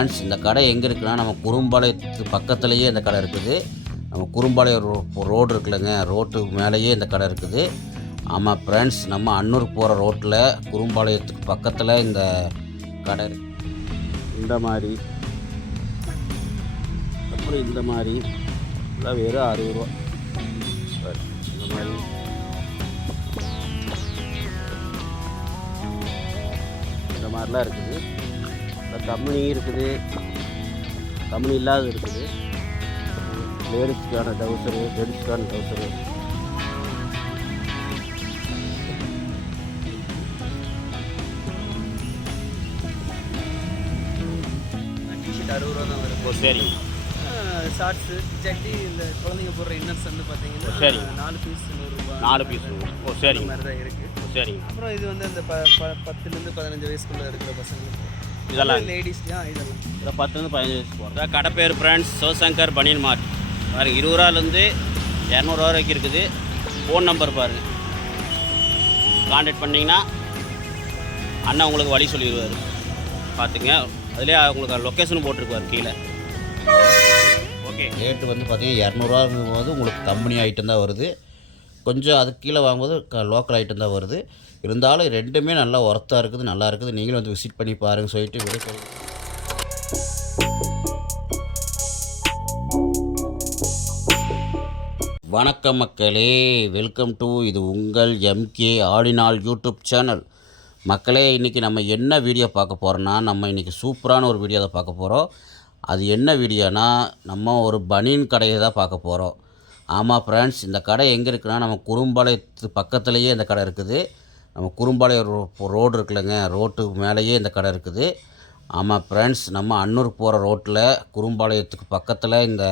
Friends, இந்த கடை எங்கே இருக்குன்னா நம்ம குறும்பாளையத்து பக்கத்துலேயே இந்த கடை இருக்குது. நம்ம குறும்பாளையம் ரோடு இருக்குல்லங்க, ரோட்டுக்கு மேலேயே இந்த கடை இருக்குது. ஆமாம் ஃப்ரெண்ட்ஸ், நம்ம அன்னூருக்கு போகிற ரோட்டில் குறும்பாளையத்துக்கு பக்கத்தில் இந்த கடை இருக்கு. இந்த மாதிரி அப்புறம் இந்த மாதிரி எல்லாம் வெறும் 60 ரூபா. இந்த மாதிரி இந்த மாதிரிலாம் இருக்குது. கம்பெனி இருக்குது, கம்பெனி இல்லாத இருக்குது. லேடிஸ்க்கான டவுசரு, ஜென்ட்ஸ்க்கான டவுசரு. டிஷர்ட் 60 ரூபா தான் வரும். ஓ சரிங்க. ஷார்ட்ஸு ஜட்டி இந்த குழந்தைங்க போடுற இன்னர்ஸ் வந்து பார்த்தீங்கன்னா சரி, 4 பீஸ் 100 ரூபா, 4 பீஸ். ஓ சரிங்க, மாதிரி தான் இருக்குது. சரிங்க. அப்புறம் இது வந்து அந்த 10லேருந்து 15 வயசுக்குள்ளே இருக்கிற பசங்களுக்கு இதெல்லாம் லேடிஸ் இதெல்லாம் இதில் 10லேருந்து 15 வயசு போகிறோம். கடை பேர் ஃப்ரெண்ட்ஸ் சிவசங்கர் பனியன் மார்ட். பாருங்கள், 20 ரூபாலேருந்து 200 ரூபா வரைக்கும் இருக்குது. ஃபோன் நம்பர் பாருங்கள், கான்டாக்ட் பண்ணிங்கன்னா அண்ணா உங்களுக்கு வழி சொல்லிடுவார். பார்த்துங்க, அதிலே உங்களுக்கு லொக்கேஷன் போட்டிருக்குவார் கீழே. ஓகே, ரேட்டு வந்து பார்த்தீங்கன்னா 200 போது உங்களுக்கு கம்பெனி ஐட்டம் தான் வருது. கொஞ்சம் அதுக்கு கீழே வாங்கும்போது லோக்கல் ஐட்டம் தான் வருது. இருந்தாலும் ரெண்டுமே நல்லா ஒர்த்தாக இருக்குது, நல்லா இருக்குது. நீங்களும் வந்து விசிட் பண்ணி பாருங்கள் சொல்லிட்டு விட சொல்லுங்கள். வணக்கம் மக்களே, வெல்கம் டு இது உங்கள் எம்கே ஆடினால் யூடியூப் சேனல். மக்களே, இன்றைக்கி நம்ம என்ன வீடியோ பார்க்க போகிறோன்னா, நம்ம இன்றைக்கி சூப்பரான ஒரு வீடியோ தான் பார்க்க போகிறோம். அது என்ன வீடியோனா, நம்ம ஒரு பனியன் கடையை தான் பார்க்க போகிறோம். ஆமாம் ஃப்ரெண்ட்ஸ், இந்த கடை எங்கே இருக்குன்னா நம்ம குறும்பாளையத்து பக்கத்துலேயே இந்த கடை இருக்குது. நம்ம குறும்பாளையம் ரோடு இருக்குல்லங்க, ரோட்டுக்கு மேலேயே இந்த கடை இருக்குது. ஆமாம் ஃப்ரெண்ட்ஸ், நம்ம அன்னூருக்கு போகிற ரோட்டில் குறும்பாளையத்துக்கு பக்கத்தில் இந்த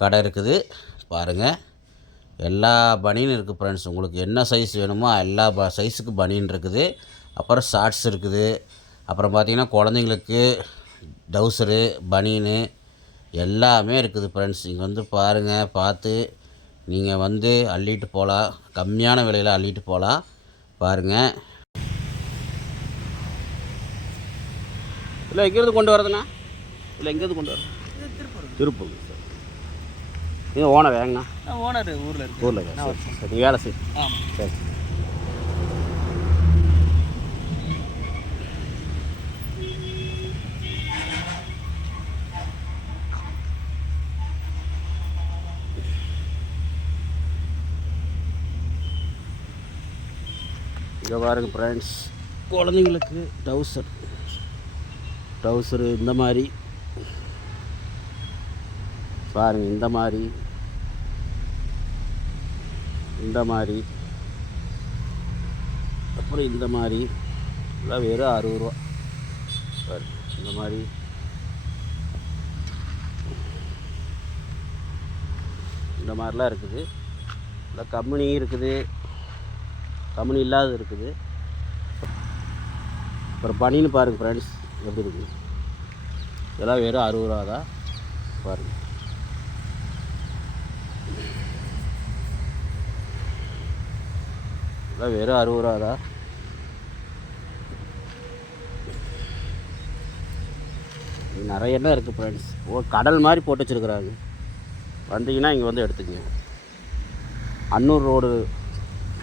கடை இருக்குது. பாருங்கள், எல்லா பனியனும் இருக்குது ஃப்ரெண்ட்ஸ். உங்களுக்கு என்ன சைஸ் வேணுமோ எல்லா சைஸுக்கு பனியன் இருக்குது. அப்புறம் ஷார்ட்ஸ் இருக்குது. அப்புறம் பார்த்திங்கன்னா குழந்தைங்களுக்கு டவுசரு, பனியனு எல்லாமே இருக்குது ஃப்ரெண்ட்ஸ். இங்கே வந்து பாருங்கள், பார்த்து நீங்கள் வந்து அள்ளிட்டு போகலாம். கம்மியான விலையில் அள்ளிட்டு போகலாம். பாருங்கள், இல்லை எங்கேருந்து கொண்டு வரதுண்ணா? இல்லை எங்கேருந்து கொண்டு வரது? திருப்பூர். சார், நீங்கள் ஓனர் வேங்கண்ணா? ஓனர் ஊரில் இருக்கு. சரி, நீங்கள் வேலை செய். ஆமாம், சரி. இங்கே பாருங்க ஃப்ரெண்ட்ஸ், குழந்தைங்களுக்கு டவுசரு இந்த மாதிரி பாருங்கள். இந்த மாதிரி அப்புறம் இந்த மாதிரி எல்லாம் வெறும் 60 ரூபா. பாருங்க, இந்த மாதிரி இந்த மாதிரிலாம் இருக்குது. இல்லை கம்பெனி இருக்குது, கம்பெனி இல்லாத இருக்குது. அப்புறம் பனின்னு பாருங்கள் ஃப்ரெண்ட்ஸ், எப்படி இருக்குது. இதெல்லாம் வெறும் 60 ரூபா தான். பாருங்கள், இதெல்லாம் வெறும் 60 ரூபா தான். நிறைய எண்ணம் இருக்குது ஃப்ரெண்ட்ஸ். கடல் மாதிரி போட்டு வச்சுருக்குறாங்க. வந்தீங்கன்னா இங்கே வந்து எடுத்துக்கங்க. அன்னூர் ரோடு,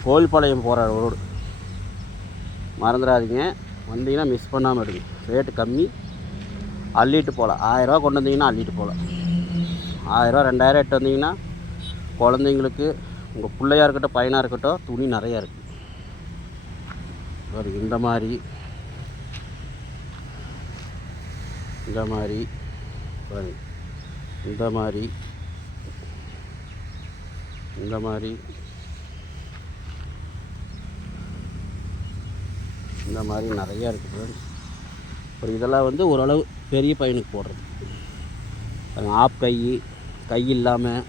கோவில்பாளையம் போகிற ரோடு மறந்துடாதீங்க. வந்தீங்கன்னா மிஸ் பண்ணாமல் எடுங்க. ரேட்டு கம்மி, அள்ளிட்டு போகலாம். 1000 ரூபா கொண்டு வந்தீங்கன்னா அள்ளிட்டு போகலாம். 1000 ரூபா 2000 எட்டு வந்தீங்கன்னா குழந்தைங்களுக்கு, உங்கள் பிள்ளையாக இருக்கட்டும் பையனாக இருக்கட்டும், துணி நிறையா இருக்குது. இந்த மாதிரி பாருங்க, இந்த மாதிரி நிறையா இருக்குது ஃப்ரெண்ட்ஸ். அப்புறம் இதெல்லாம் வந்து ஓரளவு பெரிய பையனுக்கு போடுறது. ஆப் கை இல்லாமல்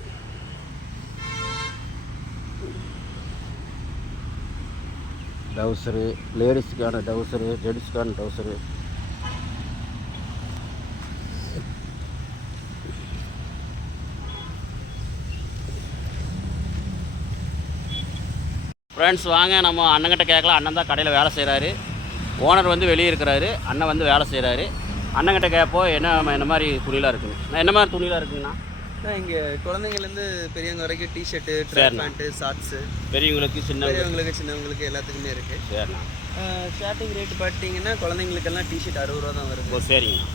டவுசரு, லேடிஸுக்கான டவுசரு, ஜென்ட்ஸுக்கான டவுசரு. ஃப்ரெண்ட்ஸ் வாங்க, நம்ம அண்ணன்கிட்ட கேட்கலாம். அண்ணன் தான் கடையில் வேலை செய்கிறாரு. ஓனர் வந்து வெளியே இருக்கிறாரு, அண்ணன் வந்து வேலை செய்கிறாரு. அண்ணங்கிட்ட கேட்போம் என்ன மாதிரி துணிலாம் இருக்குங்க. என்ன மாதிரி துணிலாம் இருக்குங்கண்ணா? இங்கே குழந்தைங்கலேருந்து பெரியவங்க வரைக்கும் டிஷர்ட்டு, ட்ராக் பேண்ட்டு, ஷார்ட்ஸு, பெரியவங்களுக்கு பெரியவங்களுக்கு சின்னவங்களுக்கு எல்லாத்துக்குமே இருக்குது. சரிண்ணா. ஸ்டார்டிங் ரேட் பார்த்தீங்கன்னா குழந்தைங்களுக்கெல்லாம் டிஷர்ட் 60 ரூபா தான் வருது. ஓ சரிங்கண்ணா.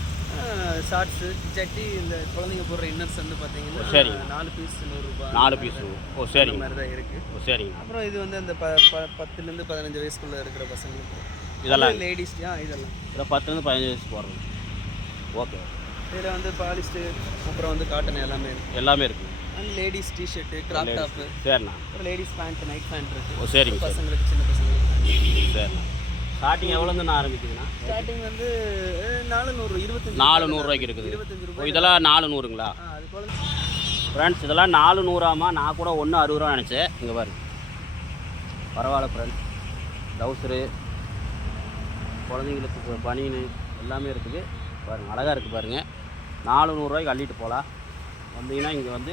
ஷார்ட்ஸு, ஜட்டி, இந்த குழந்தைங்க போடுற இன்னர்ஸ் வந்து பார்த்தீங்கன்னா சரிங்க. 4 பீஸ் 100 ரூபா. 4 பீஸ். ஓ இந்த சரிங்க. மாதிரி தான் இருக்குது. ஓ சரிங்க. அப்புறம் இது வந்து அந்த 10லேருந்து 15 வயசுக்குள்ளே இருக்கிற பசங்களுக்கு. இதெல்லாம் லேடிஸ் இதெல்லாம் இதில் 10லேருந்து 15 வயசு போடுறது. ஓகே. இதில் வந்து பாலிஸ்டர், அப்புறம் வந்து காட்டன் எல்லாமே இருக்குது. எல்லாமே இருக்குது. And ladies T shirt, crop top, சரிண்ணா. அப்புறம் லேடிஸ் பேண்ட், நைட் பேண்ட் இருக்குது. ஓ சரிங்க. பசங்களுக்கு, சின்ன பசங்களுக்கு. சரிண்ணா. ஸ்டார்டிங் எவ்வளோன்னு ஆரம்பிக்குதுண்ணா? ஸ்டார்டிங் வந்து 400, 25 400 இருக்குது. 25 ஓ ரூபாய். இதெல்லாம் 400ங்களா? அது போல ஃப்ரெண்ட்ஸ் இதெல்லாம் 400ஆமா? நான் கூட 60 ரூபா நினச்சேன். இங்கே பாருங்க, பரவாயில்ல ஃப்ரெண்ட்ஸ். ட்ரௌசரு, குழந்தைங்களுக்கு பனியனு எல்லாமே இருக்குது. பாருங்கள், அழகாக இருக்குது பாருங்கள். 400 அள்ளிட்டு போகலாம். வந்தீங்கன்னா இங்கே வந்து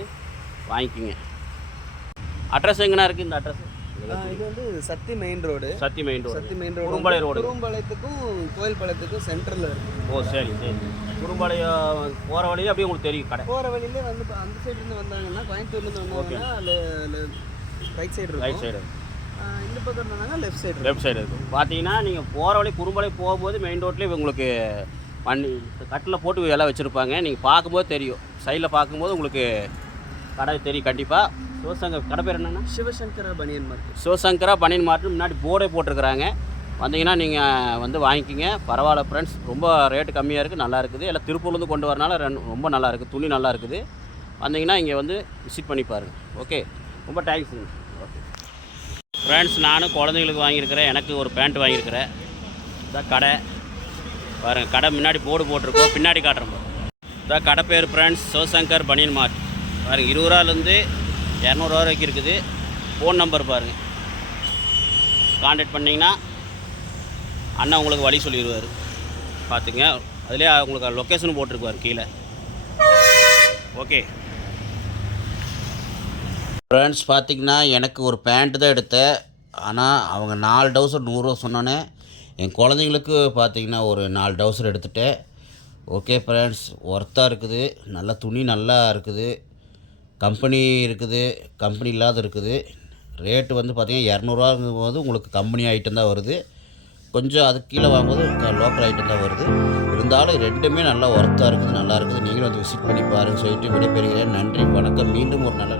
வாங்கிக்கிங்க. அட்ரஸ் எங்கண்ணா இருக்குது இந்த அட்ரஸ்? இது வந்து சத்தி மெயின் ரோடு. சத்தி மெயின் ரோடு. சத்தி மெயின் ரோடு, குறும்பாளையம் ரோடு. குறும்பாளையத்துக்கும் கோயில்பாளையத்துக்கும் சென்டரில் இருக்குது. ஓ சரி சரி. குறும்பாளையம் போகிற வழியே அப்படியே உங்களுக்கு தெரியும் கடை. போகிற வழியிலே வந்து அந்த சைட்லேருந்து வந்தாங்கன்னா, கோயம்புத்தூர்லேருந்து வந்தாங்கன்னா ரைட் சைடு இருக்கும். Right side. இந்த பக்கம் இருந்தாங்கன்னா லெஃப்ட் சைடு. லெஃப்ட் சைடு இருக்கும். பார்த்தீங்கன்னா நீங்கள் போகிற வழி குறும்பாளையம் போகும்போது மெயின் ரோட்லேயே உங்களுக்கு வண்டி கட்டில் போட்டு எல்லாம் வச்சுருப்பாங்க. நீங்கள் பார்க்கும்போது தெரியும், சைடில் பார்க்கும்போது உங்களுக்கு கடை தெரியும் கண்டிப்பாக. சிவசங்கர் கடை பேர் என்னென்னா? சிவசங்கரா பனியன் மார்க்கெட். சிவசங்கரா பனியன் மார்க்கெட் முன்னாடி போர்டே போட்டிருக்கிறாங்க. வந்தீங்கன்னா நீங்கள் வந்து வாங்கிக்கிங்க. பரவாயில்ல ஃப்ரெண்ட்ஸ், ரொம்ப ரேட்டு கம்மியாக இருக்குது, நல்லா இருக்குது. எல்லாம் திருப்பூர்லேருந்து கொண்டு வரனால ரொம்ப நல்லா இருக்குது, துணி நல்லா இருக்குது. வந்தீங்கன்னா இங்கே வந்து விசிட் பண்ணி பாருங்கள். ஓகே, ரொம்ப தேங்க்ஸுங்க. ஓகே ஃப்ரெண்ட்ஸ், நானும் குழந்தைங்களுக்கு வாங்கியிருக்கிறேன். எனக்கு ஒரு பேண்ட் வாங்கியிருக்கிறேன். இதான் கடை பாருங்கள். கடை முன்னாடி போர்டு போட்டிருக்கோம், பின்னாடி காட்டுறோம். இதான் கடை பேர் ஃப்ரெண்ட்ஸ், சிவசங்கர் பனியன் மார்ட். பாருங்கள், 20 ரூபாலேருந்து 200 ரூபா வரைக்கும் இருக்குது. ஃபோன் நம்பர் பாருங்கள், கான்டாக்ட் பண்ணிங்கன்னா அண்ணா உங்களுக்கு வழி சொல்லிடுவார். பார்த்துங்க, அதிலே உங்களுக்கு லொக்கேஷன் போட்டிருக்குவார் கீழே. ஓகே ஃப்ரெண்ட்ஸ், பார்த்திங்கன்னா எனக்கு ஒரு பேண்ட்டு தான் எடுத்தேன். ஆனால் அவங்க 4 டவுசர் 100 ரூபா சொன்னோன்னே என் குழந்தைங்களுக்கு பார்த்திங்கன்னா ஒரு 4 டவுசர் எடுத்துகிட்டேன். ஓகே ஃப்ரெண்ட்ஸ், ஒர்த்தாக இருக்குது, நல்ல துணி நல்லா இருக்குது, கம்பெனி இருக்குது, கம்பெனி இல்லாத இருக்குது. ரேட்டு வந்து பார்த்திங்கன்னா 200 ரூபாங்கும்போது உங்களுக்கு கம்பெனி ஐட்டம் தான் வருது. கொஞ்சம் அதுக்கு கீழே வாங்கும்போது லோக்கல் ஐட்டம் தான் வருது. இருந்தாலும் ரெண்டுமே நல்லா ஒர்த்தாக இருக்குது, நல்லா இருக்குது. நீங்களும் வந்து விசிட் பண்ணி பாருங்கள். சொல்லிட்டு விடைபெறுகிறேன். நன்றி, வணக்கம். மீண்டும் ஒரு நல்ல